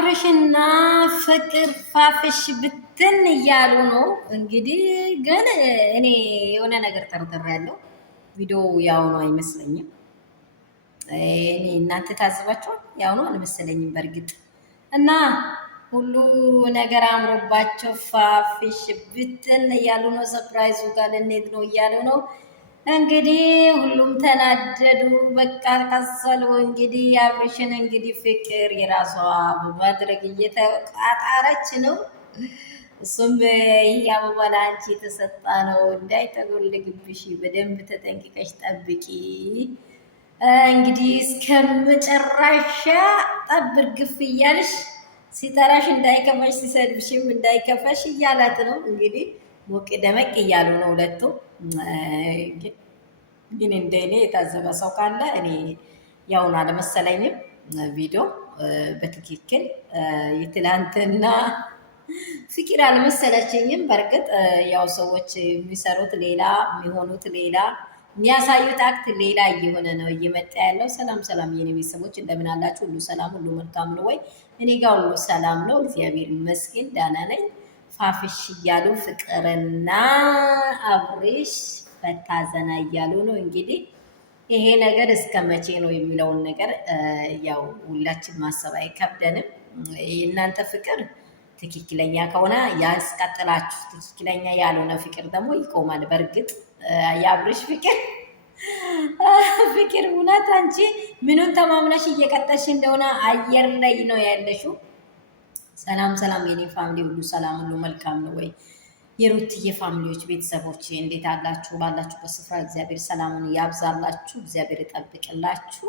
አብርሽና ፍቅር ፋፍሽ ብትን እያሉ ነው እንግዲህ። ግን እኔ የሆነ ነገር ጠርጥሬያለሁ። ቪዲዮ ያው ነው አይመስለኝም። እኔ እናንተ ታዝባችኋል? ያው ነው አልመሰለኝም በእርግጥ እና ሁሉ ነገር አምሮባቸው ፋፍሽ ብትን እያሉ ነው። ሰፕራይዙ ጋር ልንሄድ ነው እያሉ ነው እንግዲህ ሁሉም ተናደዱ። በቃ ቀሰሉ። እንግዲህ አብርሽን እንግዲህ ፍቅር የራሷ በማድረግ እየተቃጣረች ነው። እሱም ይህ አበባ ለአንቺ የተሰጣ ነው፣ እንዳይጠወልግብሽ በደንብ ተጠንቅቀሽ ጠብቂ። እንግዲህ እስከ መጨረሻ ጠብር ግፍ እያልሽ ሲጠራሽ እንዳይከፋሽ፣ ሲሰድብሽም እንዳይከፋሽ እያላት ነው እንግዲህ ሞቅ ደመቅ እያሉ ነው ሁለቱ። ግን እንደኔ የታዘበ ሰው ካለ እኔ ያውን አለመሰለኝም። ቪዲዮ በትክክል የትላንትና ፍቅር አልመሰለችኝም። በእርግጥ ያው ሰዎች የሚሰሩት ሌላ የሚሆኑት ሌላ የሚያሳዩት አክት ሌላ እየሆነ ነው እየመጣ ያለው። ሰላም ሰላም የኔ ቤተሰቦች እንደምን አላችሁ? ሁሉ ሰላም ሁሉ መልካም ነው ወይ? እኔ ጋር ሁሉ ሰላም ነው፣ እግዚአብሔር ይመስገን ደህና ነኝ። ፋፍሽ እያሉ ፍቅርና አብርሽ ፈታ ዘና እያሉ ነው እንግዲህ። ይሄ ነገር እስከ መቼ ነው የሚለውን ነገር ያው ሁላችን ማሰብ አይከብደንም። የእናንተ ፍቅር ትክክለኛ ከሆነ ያስቀጥላችሁ፣ ትክክለኛ ያልሆነ ፍቅር ደግሞ ይቆማል። በእርግጥ የአብርሽ ፍቅር እውነት አንቺ ምኑን ተማምነሽ እየቀጠልሽ እንደሆነ አየር ላይ ነው ያለሽው። ሰላም ሰላም የኔ ፋሚሊ ሁሉ ሰላም ሁሉ መልካም ነው ወይ? የሩትዬ ፋሚሊዎች ቤተሰቦች እንዴት አላችሁ? ባላችሁበት ስፍራ እግዚአብሔር ሰላሙን ያብዛላችሁ፣ እግዚአብሔር ይጠብቅላችሁ፣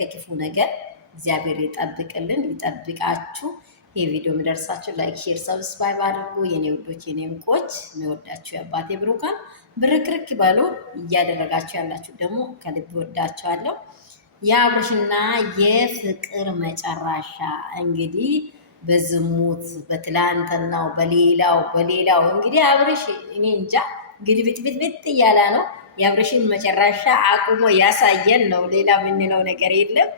ከክፉ ነገር እግዚአብሔር ይጠብቅልን፣ ይጠብቃችሁ። ይህ ቪዲዮ የሚደርሳችሁ ላይክ፣ ሼር፣ ሰብስክራይብ አድርጉ። የኔ ውዶች የኔ እንቆች የሚወዳችሁ የአባቴ ብሩካን ብርክርክ በሉ። እያደረጋችሁ ያላችሁ ደግሞ ከልብ ወዳችኋለሁ። የአብርሽና የፍቅር መጨረሻ እንግዲህ በዝሙት በትላንትናው በሌላው እንግዲህ አብርሽ እኔ እንጃ እንግዲህ ብጥብጥ እያለ ነው። የአብርሽን መጨረሻ አቁሞ ያሳየን ነው። ሌላ የምንለው ነገር የለም።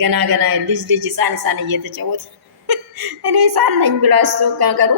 ገና ልጅ ህፃን እየተጫወተ እኔ ህፃን ነኝ ብሎ አስተወጋገሩ